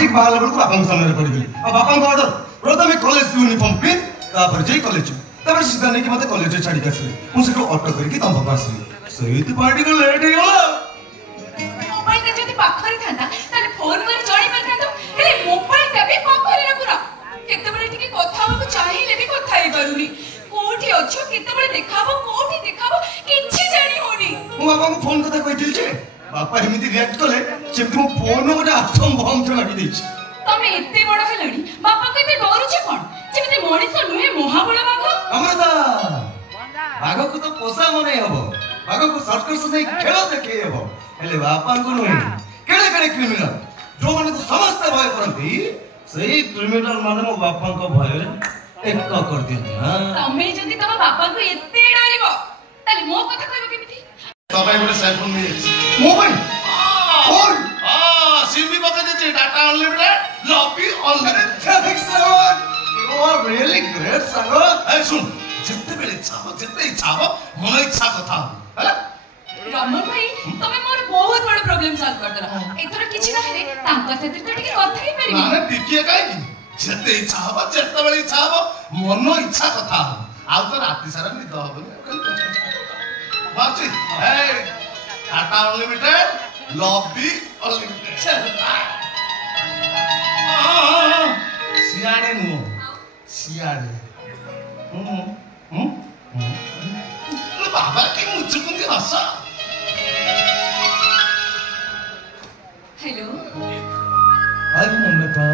ठीक बाहर बेलू बापा सामने पड़ी बापा ऑर्डर प्रथम कॉलेज यूनिफॉर्म पिन तापर जे कॉलेज तापर सीधा नहीं कि मते कॉलेज छाड़ी आसले मुझे ऑटो करके तुम पापा आसली सहित पार्टी को लेट हो गला मोबाइल ता जदी पाखरे थांता ताले फोन कर जणी मारता तो हेले मोबाइल ता भी पाखरे ना पूरा केते बळे टिके कथा होबो चाहिए भी कथा ही करूनी कोठी अछो केते बळे देखाबो कोठी देखाबो किछि जानी होनी मु बाबा को फोन कथा कहितिल जे बापा एमिति रिएक्ट कले जेमति मो फोन गोटे आठम बम चलाडी देछि तमे एते बड़ हेलणी बापा केते डरू छ कोन जेमति मଣିଷ नुहे महाबळ बाघ अमृता बाघ को तो पोसा मने हबो बाघ को सर्कस से खेल देखे हबो हेले बापा को नुहे केड़े केड़े क्रिमिनल जो माने को समस्त भय करंती सही क्रिमिनल माने मो बापा को भय रे एक कर दियंती हां तमे जदी तम बापा को एते डरिबो ताले मो कथा कहबो केमिति तबाई गोटे सेल फोन मिले मोबाइल फोन सिम भी पका देछे डाटा अनलिमिटेड लॉबी unlimited thanks sir you are really great sir ए सुन जितने बेले चाहो जितने इच्छा हो मन इच्छा कथा हैला रमन भाई तमे मोर बहुत बड़ प्रॉब्लम सॉल्व कर दला एथरा किछि ना हेले तांका सेतिर तो टिके कथा ही परिबी माने टिके काई जितने इच्छा हो जितने बेले इच्छा हो मन इच्छा कथा आ तो राति सारा निद होबे बाची ए टाटा अनलिमिटेड लॉबी अनलिमिटेड सियाड़े नु सियाड़े बाबा की मुझको हंसा हेलो आई नम्रता